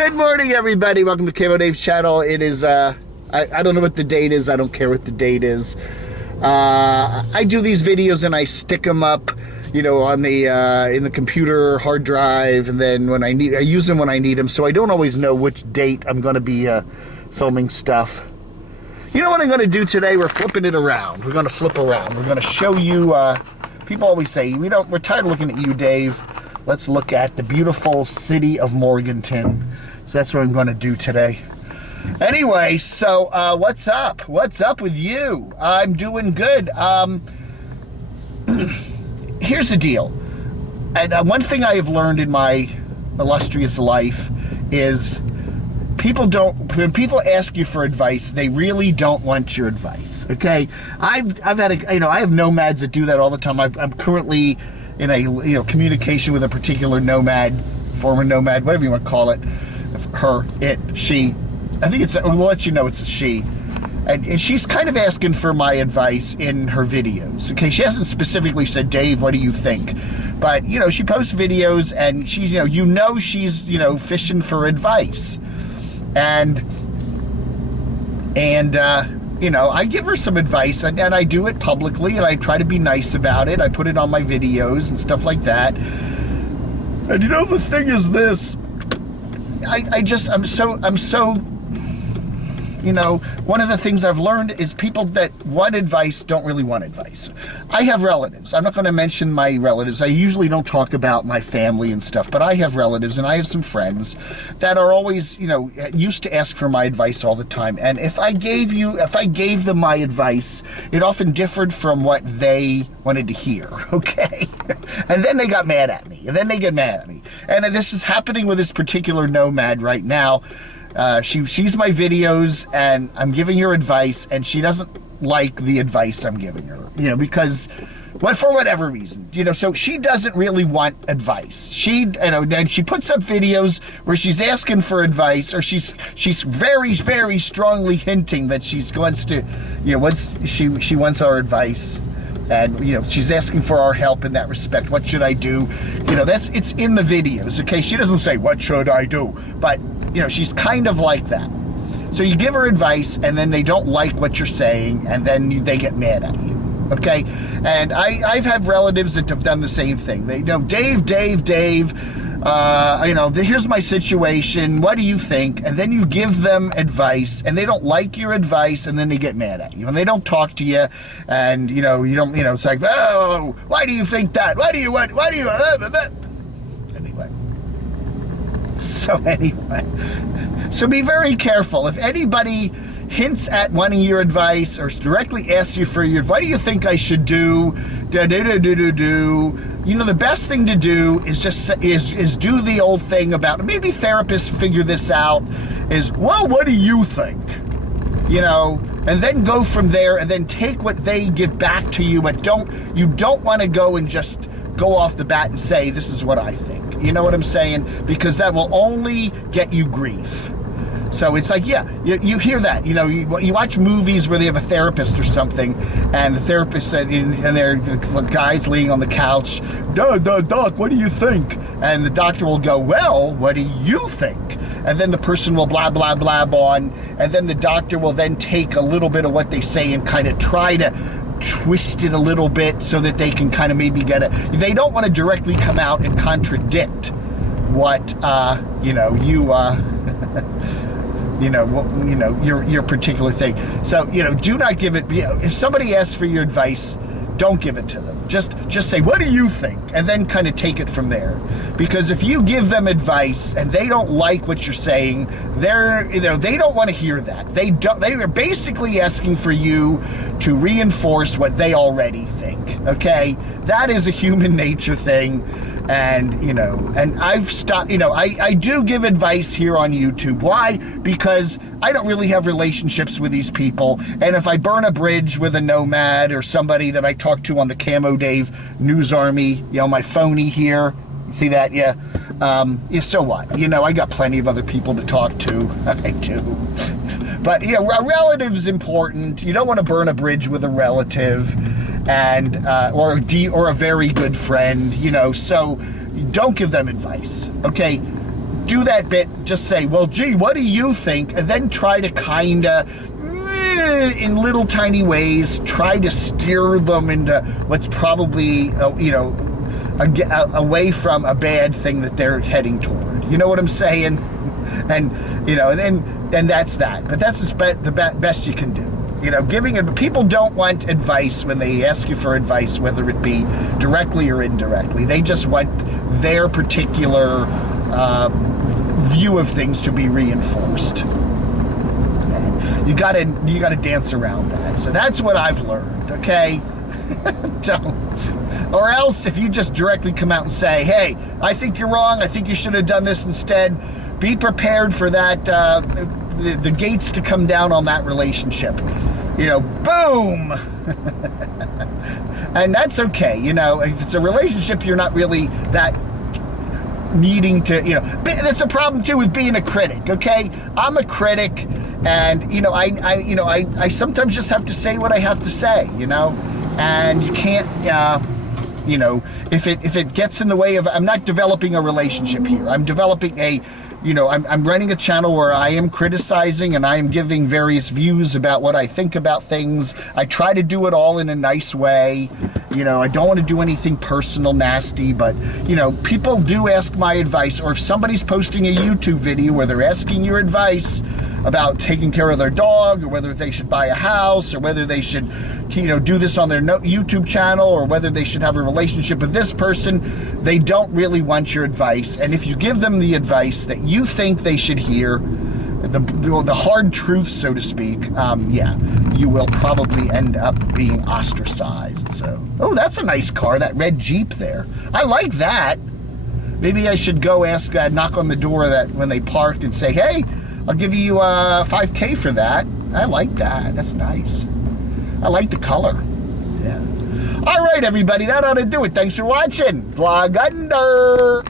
Good morning, everybody. Welcome to Camo Dave's channel. It is, I don't know what the date is. I don't care what the date is. I do these videos and I stick them up, you know, on the, in the computer hard drive. And then when I use them when I need them. So I don't always know which date I'm going to be filming stuff. You know what I'm going to do today? We're flipping it around. We're going to flip around. We're going to show you, people always say, we're tired of looking at you, Dave. Let's look at the beautiful city of Morganton. So that's what I'm going to do today. Anyway, so what's up? What's up with you? I'm doing good. Here's the deal. And one thing I have learned in my illustrious life is when people ask you for advice, they really don't want your advice. Okay, I've had I have nomads that do that all the time. I'm currently in a communication with a particular nomad, former nomad, whatever you want to call it, her, it, she. I think we'll let you know it's a she. And she's kind of asking for my advice in her videos. Okay, she hasn't specifically said, Dave, what do you think? But she posts videos and she's she's fishing for advice. And I give her some advice, and I do it publicly, and I try to be nice about it. I put it on my videos and stuff like that. And the thing is this, I'm so one of the things I've learned is people that want advice don't really want advice. I have relatives. I'm not going to mention my relatives. I usually don't talk about my family and stuff, but I have relatives and I have some friends that are always, used to ask for my advice all the time. And if I gave them my advice, it often differed from what they wanted to hear, okay? And then they got mad at me. And then they get mad at me. And this is happening with this particular nomad right now. She sees my videos and I'm giving her advice, and she doesn't like the advice I'm giving her, because, for whatever reason, so she doesn't really want advice. Then she puts up videos where she's asking for advice, or she's very, very strongly hinting that she wants to, she wants our advice. And, she's asking for our help in that respect. What should I do? It's in the videos, okay? She doesn't say, what should I do? But, she's kind of like that. So you give her advice, and then they don't like what you're saying, and then they get mad at you, okay? And I've had relatives that have done the same thing. They Dave, here's my situation, what do you think? And then you give them advice, and they don't like your advice, and then they get mad at you, and they don't talk to you, and it's like, oh, why do you think that? So be very careful. If anybody hints at wanting your advice or directly asks you for your advice, what do you think I should do? The best thing to do is is do the old thing about, maybe therapists figure this out, is, well, what do you think? And then go from there, and then take what they give back to you, but you don't want to go and just go off the bat and say, this is what I think. You know what I'm saying? Because that will only get you grief. So it's like, yeah, you hear that, you watch movies where they have a therapist or something, and the therapist said, and the guy's laying on the couch, doc, what do you think? And the doctor will go, well, what do you think? And then the person will blah, blah, blab on, and then the doctor will then take a little bit of what they say and kind of try to twist it a little bit so that they can kind of maybe get it. They don't want to directly come out and contradict what, your particular thing. So, do not give it, if somebody asks for your advice, don't give it to them. Just say, what do you think? And then kind of take it from there. Because if you give them advice and they don't like what you're saying, they don't want to hear that. They are basically asking for you to reinforce what they already think. Okay? That is a human nature thing. And, and I've stopped, I do give advice here on YouTube. Why? Because I don't really have relationships with these people. And if I burn a bridge with a nomad or somebody that I talk to on the Camo Dave News Army, my phony here, see that? Yeah. So what? I got plenty of other people to talk to. I do. But, a relative's important. You don't want to burn a bridge with a relative. And or a very good friend, so don't give them advice, okay? do that bit, just say, well, gee, what do you think? And then try to kind of, in little tiny ways, try to steer them into what's probably, you know, away from a bad thing that they're heading toward. You know what I'm saying? And, you know, and that's that. But that's the best you can do. You know, people don't want advice when they ask you for advice, whether it be directly or indirectly. They just want their particular view of things to be reinforced. And you gotta dance around that. So that's what I've learned. Okay, don't. Or else, if you just directly come out and say, "Hey, I think you're wrong. I think you should have done this instead," be prepared for that. The gates to come down on that relationship. You know, boom! And that's okay, you know, if it's a relationship you're not really that needing to, you know, that's a problem too with being a critic, okay? I'm a critic, and, you know, I sometimes just have to say what I have to say, you know? And you can't, you know, if it gets in the way of, I'm not developing a relationship here. I'm developing a, you know, I'm running a channel where I am criticizing and I am giving various views about what I think about things. I try to do it all in a nice way. You know, I don't want to do anything personal, nasty, but, you know, people do ask my advice. Or if somebody's posting a YouTube video where they're asking your advice about taking care of their dog, or whether they should buy a house, or whether they should, you know, do this on their YouTube channel, or whether they should have a relationship with this person, they don't really want your advice. And if you give them the advice that you think they should hear, the hard truth, so to speak, yeah, you will probably end up being ostracized. So, oh, that's a nice car, that red Jeep there. I like that. Maybe I should go ask, knock on the door that when they parked and say, hey, I'll give you $5K for that. I like that. That's nice. I like the color. Yeah. All right, everybody. That ought to do it. Thanks for watching. Vlog Under.